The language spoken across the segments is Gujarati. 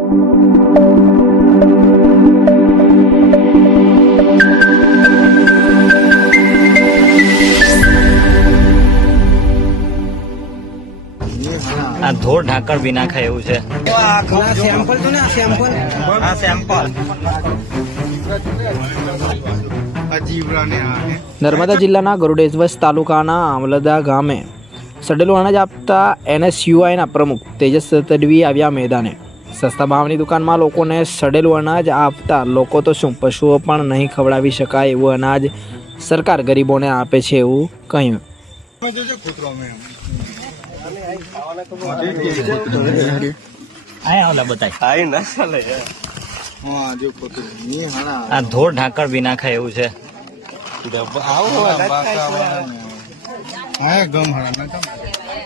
આ ધોળ ઢાંકણ નાખાય એવું છે. સેમ્પલ તો ને સેમ્પલ આ સેમ્પલ નર્મદા જિલ્લાના ગરુડેશ્વર તાલુકાના આમલદા ગામે સડેલું અનાજ આપતા એનએસયુઆઈના પ્રમુખ તેજસ તડવી આવ્યા મેદાને. સસ્તા ભાવની દુકાનમાં લોકોને સડેલું અનાજ આપતા લોકો તો શું પશુઓ પણ નહીં ખવડાવી શકાય એવું અનાજ સરકાર ગરીબોને આપે છે એવું કહ્યું. આયા ઓલા બતાય. આ ધોર ઢાંકણ બી નાખાય એવું છે.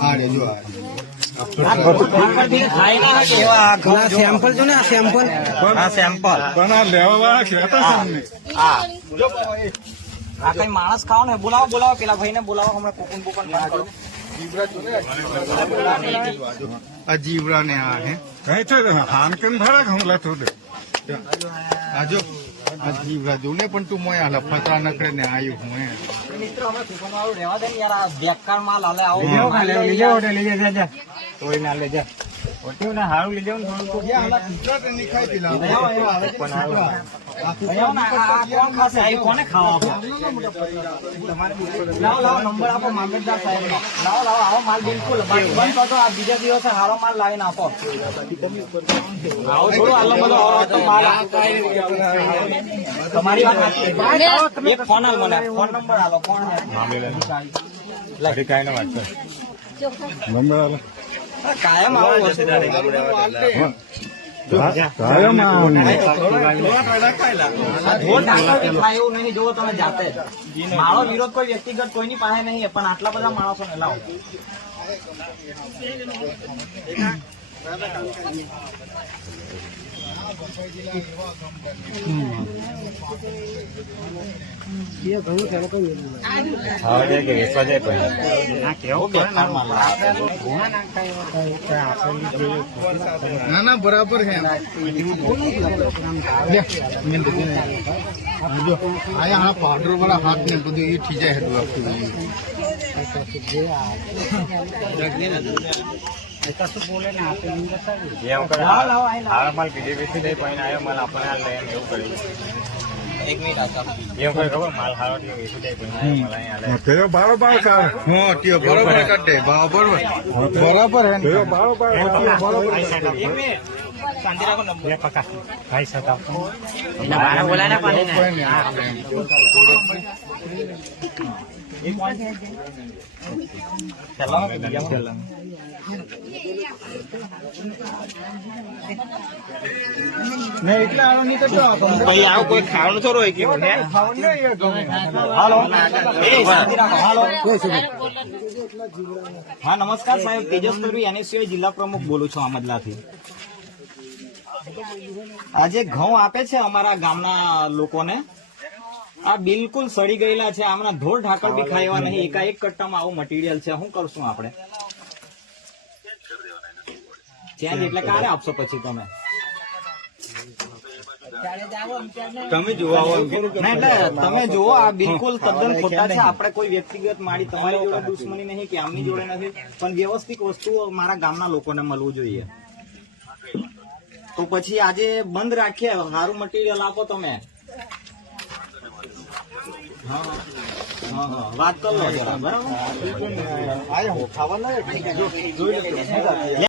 આ જો આ. સેમ્પલ તો ને સેમ્પલ આ સેમ્પલ પણ આ લેવા વાળા ખેતા સામને આ આ કઈ માણસ ખાવ ને? બોલાવો બોલાવો. પેલા ભાઈને બોલાવો. હમણાં કુકુન બુકુન બંધ જીવડા ને આ હે. કઈ છે હાનકન ભરા ઘઉં થોડે? આ જો આ જીવડા જો. ને પણ તું મોય હાલ ફતરા નકડે ને આયુ હું હે મિત્રો અમે કુકુન વાળું રહેવા દે ને યાર આ બેકાર માલ હાલે આવો કોણ ખાશે? આ કોને ખાવા લાવો લાવો નંબર આપો મામલતદાર સાહેબ લાવો લાવો આવો માલ બિલકુલ. બંધ કરો આ બીજા દિવસે હારો માલ લાવીને આપો. આવો થોડું આલો બધો માલ. તમારી વાત એક ફોન આલ મને. ફોન નંબર આલો. કોણ છે? કાયમ આવું હશે નહીં જોવો તમે જાતે. મારો વિરોધ કોઈ વ્યક્તિગત કોઈની પાસે નહીં પણ આટલા બધા માણસો ને લાવો ના ના બરાબર હે લે, મેં તો કીધું. આ જો આયા આ પાવડર વાળા હાથ ને બધું એ થઈ જાય હેડું આખું લાવો લાવો આઈ લાવો એક મિનિટ આવતા બરાબર હા ટીઓ બરાબર કાઢે બરાબર બરાબર હે ને બરાબર એક મિનિટ બરોબર રાખો નંબર ભાઈ આવું કોઈ ખાવાનું થોડું હોય કેવું હે હાલો. હાલો નમસ્કાર સાહેબ. તેજસ્વી એનએસયુઆઈ જિલ્લા પ્રમુખ બોલું છું આમદલાથી. આજે ઘઉં આપે છે અમારા ગામના લોકોને. આ બિલકુલ સડી ગયેલા છે. આમના ધોળ ઢાકળ બી ખાય એવા નહીં. એકાએક કટ્ટામાં આવું મટીરિયલ છે. શું કરશું આપણે? ચેન્જ એટલે ક્યારે આપશો પછી તમે. તમે જોવા આવો એટલે તમે જોવો આ બિલકુલ તદ્દન ખોટા છે. આપણે કોઈ વ્યક્તિગત મારી તમારી જોડે દુશ્મની નહીં કે આમની જોડે નથી. પણ વ્યવસ્થિત વસ્તુઓ મારા ગામના લોકોને મળવું જોઈએ. તો પછી આજે બંધ રાખીએ. સારું મટીરિયલ આપો તમે. હા હા હા. વાત કરો બરાબર?